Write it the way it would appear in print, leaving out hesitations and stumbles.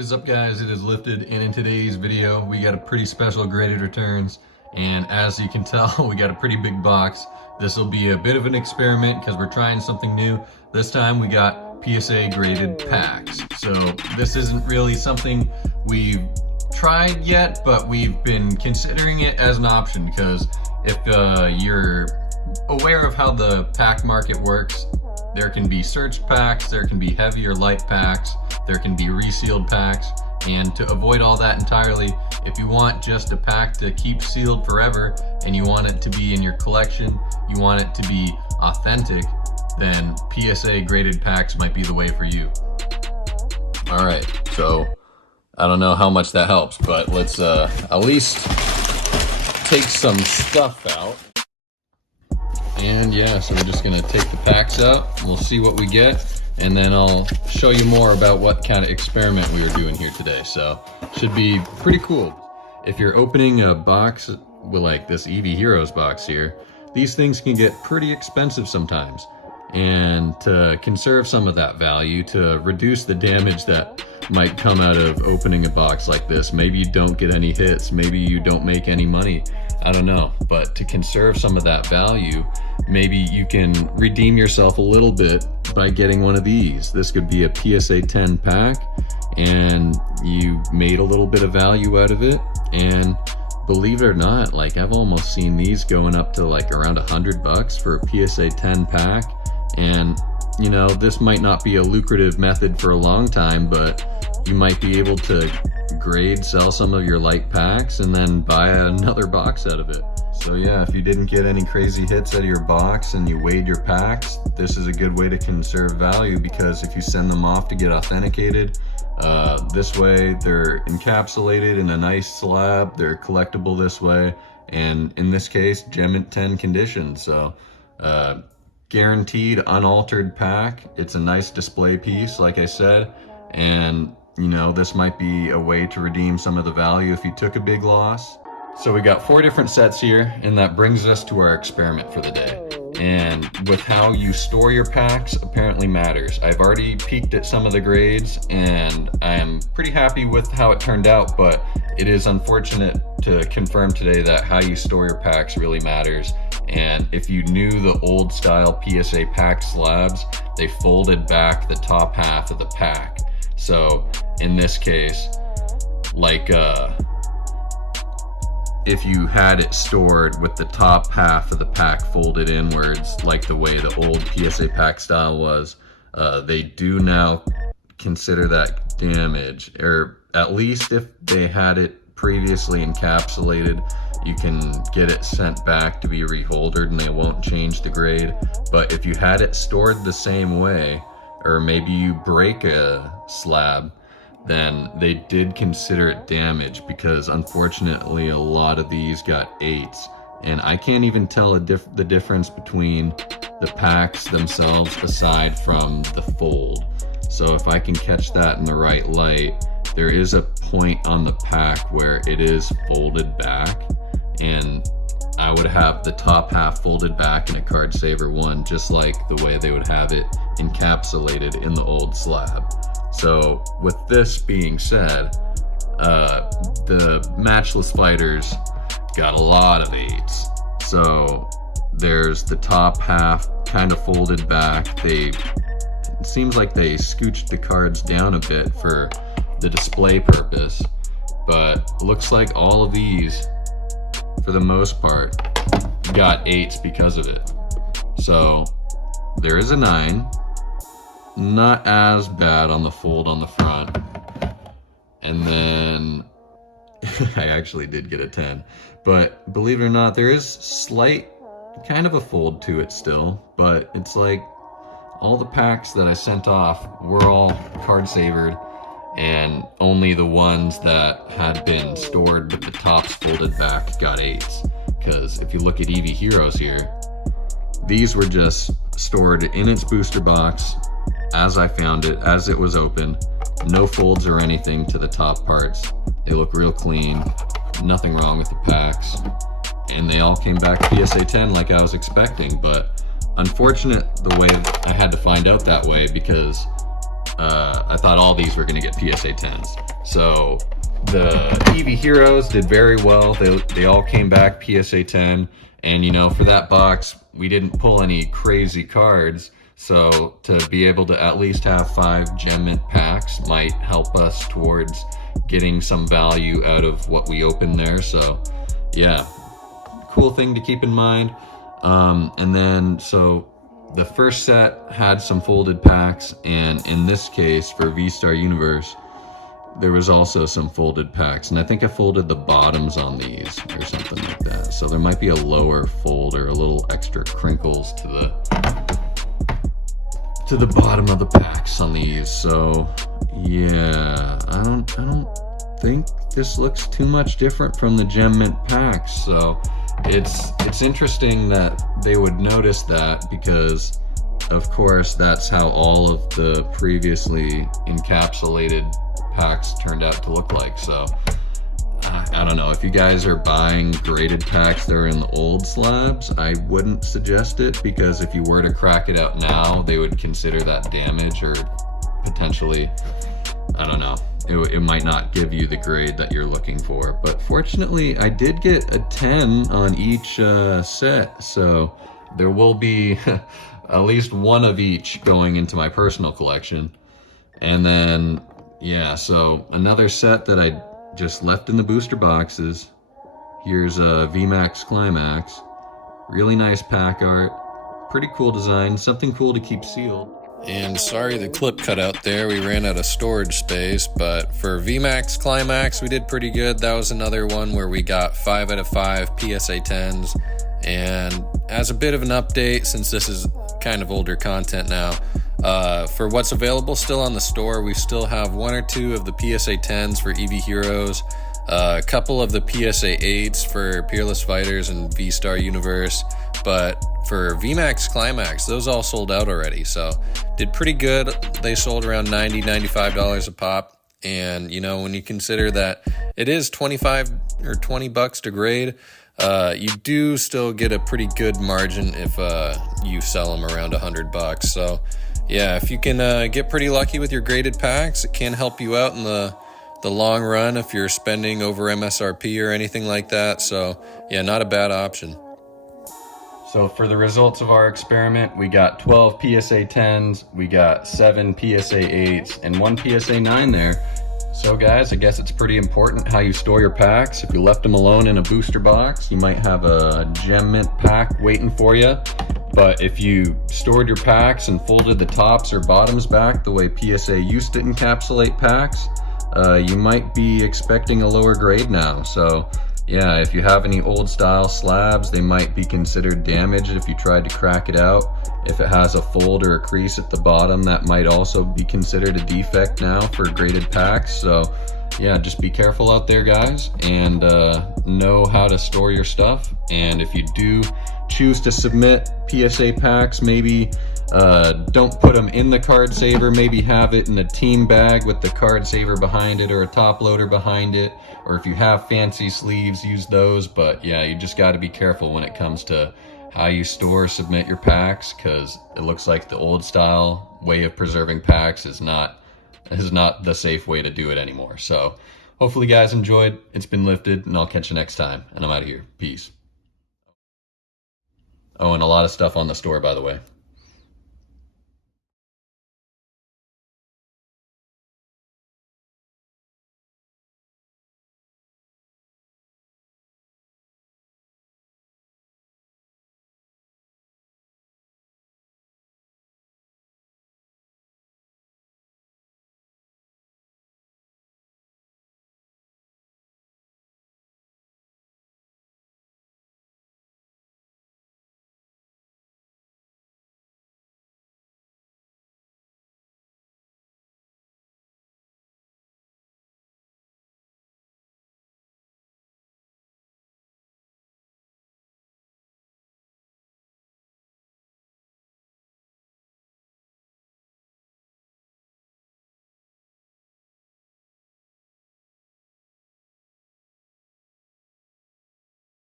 What is up, guys? It is Lifted, and in today's video we got a pretty special graded returns, and as you can tell we got a pretty big box. This will be a bit of an experiment because we're trying something new. This time we got PSA graded packs. So this isn't really something we've tried yet, but we've been considering it as an option because if you're aware of how the pack market works, there can be searched packs, there can be heavy or light packs, there can be resealed packs, and to avoid all that entirely, if you want just a pack to keep sealed forever and you want it to be in your collection, you want it to be authentic, then PSA graded packs might be the way for you. All right, so I don't know how much that helps, but let's at least take some stuff out. And yeah, so we're just gonna take the packs out, we'll see what we get, and then I'll show you more about what kind of experiment we were doing here today. So should be pretty cool. If you're opening a box with like this EV Heroes box here, these things can get pretty expensive sometimes. And to conserve some of that value, to reduce the damage that might come out of opening a box like this, maybe you don't get any hits, maybe you don't make any money, I don't know, but to conserve some of that value, maybe you can redeem yourself a little bit by getting one of these. This could be a PSA 10 pack, and you made a little bit of value out of it, and believe it or not, like I've almost seen these going up to like around $100 for a PSA 10 pack. And you know, this might not be a lucrative method for a long time, but you might be able to grade, sell some of your light packs, and then buy another box out of it. So yeah, if you didn't get any crazy hits out of your box and you weighed your packs, this is a good way to conserve value, because if you send them off to get authenticated, this way they're encapsulated in a nice slab, they're collectible this way, and in this case, Gem 10 condition. So guaranteed unaltered pack. It's a nice display piece, like I said, and you know, this might be a way to redeem some of the value if you took a big loss. So we got 4 different sets here, and that brings us to our experiment for the day. And with how you store your packs apparently matters. I've already peeked at some of the grades and I'm pretty happy with how it turned out, but it is unfortunate to confirm today that how you store your packs really matters. And if you knew the old style PSA pack slabs, they folded back the top half of the pack. So in this case, like if you had it stored with the top half of the pack folded inwards, like the way the old PSA pack style was, they do now consider that damage, or at least if they had it previously encapsulated, you can get it sent back to be reholdered and they won't change the grade. But if you had it stored the same way, or maybe you break a slab, then they did consider it damage, because unfortunately a lot of these got 8s, and I can't even tell the difference between the packs themselves aside from the fold. So if I can catch that in the right light, there is a point on the pack where it is folded back, and I would have the top half folded back in a Card Saver 1, just like the way they would have it encapsulated in the old slab. So with this being said, the Matchless Fighters got a lot of 8s. So there's the top half kind of folded back. It seems like they scooched the cards down a bit for the display purpose, but looks like all of these, for the most part, got 8s because of it. So there is a 9. Not as bad on the fold on the front, and then I actually did get a 10, but believe it or not, there is slight kind of a fold to it still, but it's like all the packs that I sent off were all card savered, and only the ones that had been stored with the tops folded back got 8s. Because if you look at EV Heroes here, these were just stored in its booster box as I found it, as it was open. No folds or anything to the top parts. They look real clean, nothing wrong with the packs, and they all came back PSA 10 like I was expecting. But unfortunate the way I had to find out that way, because I thought all these were going to get PSA 10s. So the EV Heroes did very well. They all came back PSA 10. And, you know, for that box, we didn't pull any crazy cards. So to be able to at least have 5 Gem Mint packs might help us towards getting some value out of what we opened there. So yeah, cool thing to keep in mind. And then, so the first set had some folded packs, and in this case for V-Star Universe, there was also some folded packs, and I think I folded the bottoms on these or something like that. So there might be a lower fold or a little extra crinkles to the bottom of the packs on these. So yeah, I don't think this looks too much different from the Gem Mint packs. So it's interesting that they would notice that, because of course that's how all of the previously encapsulated packs turned out to look like. So I don't know, if you guys are buying graded packs that are in the old slabs, I wouldn't suggest it, because if you were to crack it out now, they would consider that damage, or potentially, I don't know, it might not give you the grade that you're looking for. But fortunately, I did get a 10 on each set, so there will be at least one of each going into my personal collection. And then, yeah, so another set that I just left in the booster boxes. Here's a VMAX Climax. Really nice pack art. Pretty cool design. Something cool to keep sealed. And sorry the clip cut out there. We ran out of storage space, but for VMAX Climax, we did pretty good. That was another one where we got 5 out of 5 PSA 10s. And as a bit of an update, since this is kind of older content now, for what's available still on the store, we still have 1 or 2 of the PSA 10s for EV Heroes, a couple of the PSA 8s for Peerless Fighters and V-Star Universe, but for VMAX Climax, those all sold out already, so did pretty good. They sold around $90, $95 a pop, and you know, when you consider that it is $25 or $20 to grade, you do still get a pretty good margin if you sell them around $100. So yeah, if you can get pretty lucky with your graded packs, it can help you out in the long run if you're spending over MSRP or anything like that. So yeah, not a bad option. So for the results of our experiment, we got 12 PSA 10s, we got 7 PSA 8s, and 1 PSA 9 there. So guys, I guess it's pretty important how you store your packs. If you left them alone in a booster box, you might have a Gem Mint pack waiting for you. But if you stored your packs and folded the tops or bottoms back the way PSA used to encapsulate packs, you might be expecting a lower grade now. So yeah, if you have any old style slabs, they might be considered damaged if you tried to crack it out. If it has a fold or a crease at the bottom, that might also be considered a defect now for graded packs. So yeah, just be careful out there, guys, and know how to store your stuff. And if you do choose to submit PSA packs, maybe don't put them in the card saver, maybe have it in a team bag with the card saver behind it or a top loader behind it, or if you have fancy sleeves, use those. But yeah, you just got to be careful when it comes to how you store, submit your packs, because it looks like the old style way of preserving packs is not the safe way to do it anymore. So hopefully you guys enjoyed. It's been lifted, and I'll catch you next time, and I'm out of here. Peace. Oh, and a lot of stuff on the store, by the way.